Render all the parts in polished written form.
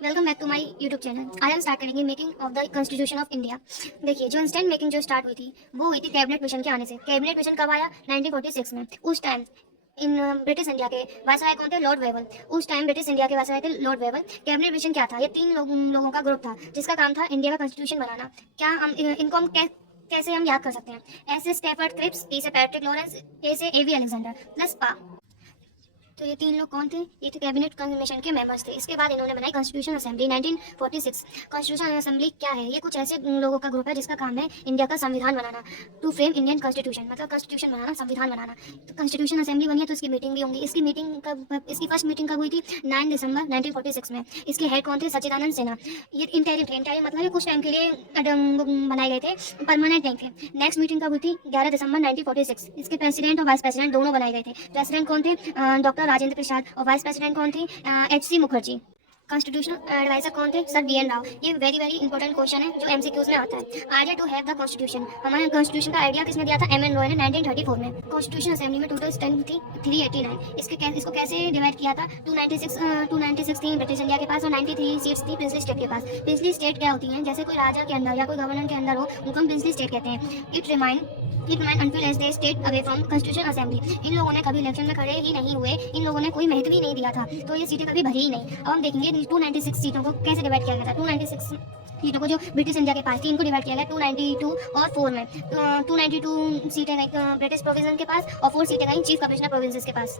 Welcome back to my YouTube channel. I am start करेंगे making of the constitution of India. देखिए, जो instant making जो start हुई थी वो हुई थी कैबिनेट मिशन के आने से। कैबिनेट मिशन कब आया? 1946 में। उस टाइम इन ब्रिटिश इंडिया के वायसराय कौन थे? Lord Wavell. उस टाइम ब्रिटिश इंडिया के वायसराय थे लॉर्ड वेवल। कैबिनेट मिशन क्या था? ये तीन लोगों का ग्रुप था जिसका काम था इंडिया का कॉन्स्टिट्यूशन बनाना। क्या हम इनको हम कैसे हम याद कर सकते हैं? S A Stafford Cripps, T से पैट्रिक लॉरेंस, ए से एवी अलेक्जेंडर प्लस पा। तो ये तीन लोग कौन थे? ये थे कैबिनेट कमीशन के मेंबर्स थे। इसके बाद इन्होंने बनाई कॉन्स्टिट्यूशन असेंबली 1946। कॉन्स्टिट्यूशन असेंबली क्या है? ये कुछ ऐसे लोगों का ग्रुप है जिसका काम है इंडिया का संविधान बनाना। टू फ्रेम इंडियन कॉन्स्टिट्यूशन, मतलब कॉन्स्टिट्यूशन बनाना, संविधान बनाना। तो कॉन्स्टिट्यूशन असेंबली बनी है तो इसकी मीटिंग भी होंगी। इसकी फर्स्ट मीटिंग कब हुई थी? 9 दिसंबर 1946 में। इसके हेड कौन थे? सच्चिदानंद सिन्हा। ये इंटरिम थे। इंटरिम मतलब ये कुछ टाइम के लिए बनाए गए थे, परमानेंट नहीं थे। नेक्स्ट मीटिंग कब हुई थी? 11 दिसंबर 1946। इसके प्रेसिडेंट और वाइस प्रेसिडेंट दोनों बनाए गए थे। प्रेसिडेंट कौन थे? डॉक्टर राजेंद्र प्रसाद। और वाइस प्रेसिडेंट कौन थी? एच.सी. मुखर्जी। कॉन्स्टिट्यूशनल एडवाइजर कौन थे? Sir B N. राव। ये वेरी इंपॉर्टेंट क्वेश्चन है जो एमसीक्यूज में आता है। Idea to have the constitution, हमारे कॉन्स्टिट्यूशन का आइडिया किसने दिया था? एम.एन. रॉय ने 1934 में। कॉन्स्टिट्यूशन असेंबली में टोटल स्ट्रेंथ थी 389। इसको कैसे डिवाइड किया था? 296 थी ब्रिटिश इंडिया के पास और 93 सीट्स थी प्रिंसली स्टेट के पास। प्रिंसली स्टेट क्या होती हैं? जैसे कोई राजा के अंदर या कोई गवर्नर के अंदर हो, उनको हम प्रिंसली स्टेट कहते हैं। It remind until as they stayed away from constitution assembly. इन लोगों ने कभी इलेक्शन में खड़े ही नहीं हुए, इन लोगों ने कोई महत्व ही नहीं दिया था, तो ये सीटें कभी भरी ही नहीं। अब हम देखेंगे 296 सीटों को कैसे डिवाइड किया गया था। 296 सीटों को जो ब्रिटिश इंडिया के पास थी इनको डिवाइड किया गया 292 और 4 में। 292 सीटें गई ब्रिटिश प्रोविजन के पास और 4 सीटें गई चीफ कमिश्नर प्रोविंसेस के पास।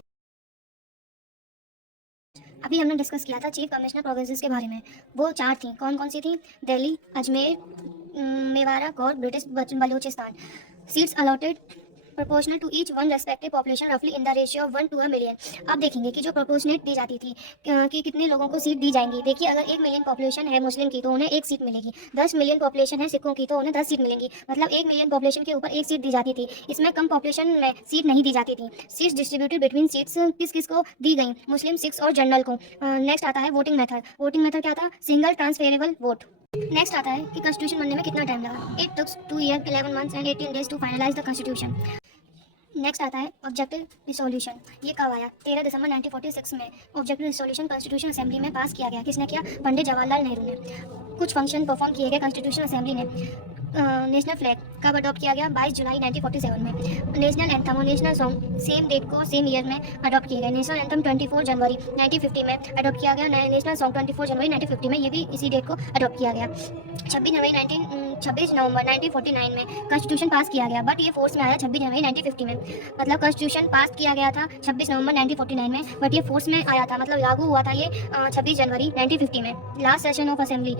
अभी हमने डिस्कस किया था चीफ कमिश्नर प्रोविंसेस के बारे में। वो 4 थी। कौन कौन सी थी? दिल्ली, अजमेर, मेवाड़ा और British Baluchistan. Seats allotted proportional to each one respective population रफली in the ratio of 1 to a million। अब देखेंगे कि जो प्रोपोर्शनेट दी जाती थी कि कितने लोगों को सीट दी जाएंगी। देखिए, अगर 1 मिलियन पॉपुलेशन है मुस्लिम की तो उन्हें 1 सीट मिलेगी। 10 मिलियन पॉपुलेशन है सिखों की तो उन्हें 10 सीट मिलेंगी। मतलब 1 मिलियन पॉपुलेशन के ऊपर 1 सीट दी जाती थी। इसमें कम पॉपुलेशन में सीट नहीं दी जाती थी। सीट्स डिस्ट्रीब्यूटेड बिटवीन सीट्स किस किस को दी गई? मुस्लिम, सिख्स और जनरल को। नेक्स्ट आता है वोटिंग मेथड। वोटिंग मेथड क्या था? Single transferable vote. नेक्स्ट आता है कि कॉन्स्टिट्यूशन बनने में कितना टाइम लगा? It takes 2 years 11 months and 18 days to finalize the constitution। Next आता है ऑब्जेक्टिव रिसोल्यूशन। ये कब आया? 13 दिसंबर 1946 में ऑब्जेक्टिव रिसोल्यूशन कॉन्स्टिट्यूशन असेंबली में पास किया गया। किसने किया? पंडित जवाहरलाल नेहरू ने। कुछ फंक्शन परफॉर्म किए गए कॉन्स्टिट्यूशन असेंबली ने। नेशनल फ्लैग कब अडॉप्ट किया गया? 22 जुलाई 1947 में। नेशनल एंथम और नेशनल सॉन्ग सेम डेट को सेम ईयर में अडॉप्ट किए गए। नेशनल एंथम 24 जनवरी 1950 में अडॉप्ट किया गया। नेशनल सॉन्ग 24 जनवरी 1950 में, ये भी इसी डेट को अडॉप्ट किया गया। 26 नवंबर 1949 में कॉन्स्टिट्यूशन पास किया गया, बट ये फोर्स में आया 26 जनवरी 1950 में। मतलब कॉन्स्टिट्यूशन पास किया गया था 26 नवंबर 1949 में, बट ये फोर्स में आया था, मतलब लागू हुआ था ये 26 जनवरी 1950 में। लास्ट सेशन ऑफ असेंबली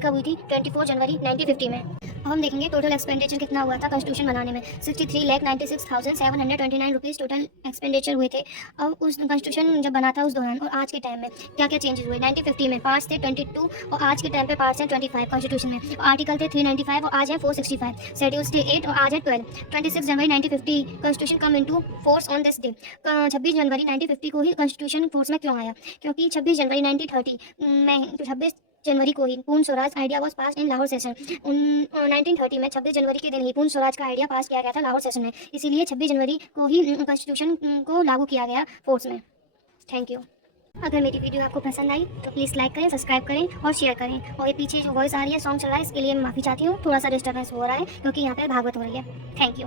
कब हुई थी? 24 जनवरी 1950 में। अब हम देखेंगे टोटल एक्सपेंडिचर कितना हुआ था कॉन्स्टिट्यूशन बनाने में। 63,96,729 रुपीज़ टोटल एक्सपेंडिचर हुए थे। अब उस कॉन्स्टिट्यूशन जब बना था उस दौरान और आज के टाइम में क्या क्या चेंजेस हुए? 1950 में 5 थे 22 और आज के टाइम पे 5 हैं 25 कॉन्स्टिट्यूशन में। आर्टिकल थे 395 और आज है 465। शेड्यूल्स थे 8 और आज है 12। 26 जनवरी 1950 constitution come into force on this day. 26 जनवरी 1950 को ही कॉन्स्टिट्यूशन फोर्स में क्यों आया? क्योंकि 26 जनवरी 1930 में 26 जनवरी को ही पूर्ण Swaraj idea was pass in Lahore session. 1930 में 26 जनवरी के दिन ही पूर्ण स्वराज का आइडिया पास किया गया था लाहौर सेशन में। इसीलिए 26 जनवरी को ही कॉन्स्टिट्यूशन को लागू किया गया फोर्स में। Thank you. अगर मेरी वीडियो आपको पसंद आई तो प्लीज़ लाइक करें, सब्सक्राइब करें और शेयर करें। और ये पीछे जो वॉइस आ रही है, सॉन्ग चल रहा है, इसके लिए मैं माफ़ी चाहती हूँ। थोड़ा सा डिस्टर्बेंस हो रहा है क्योंकि यहाँ पे भागवत हो रही है। Thank you.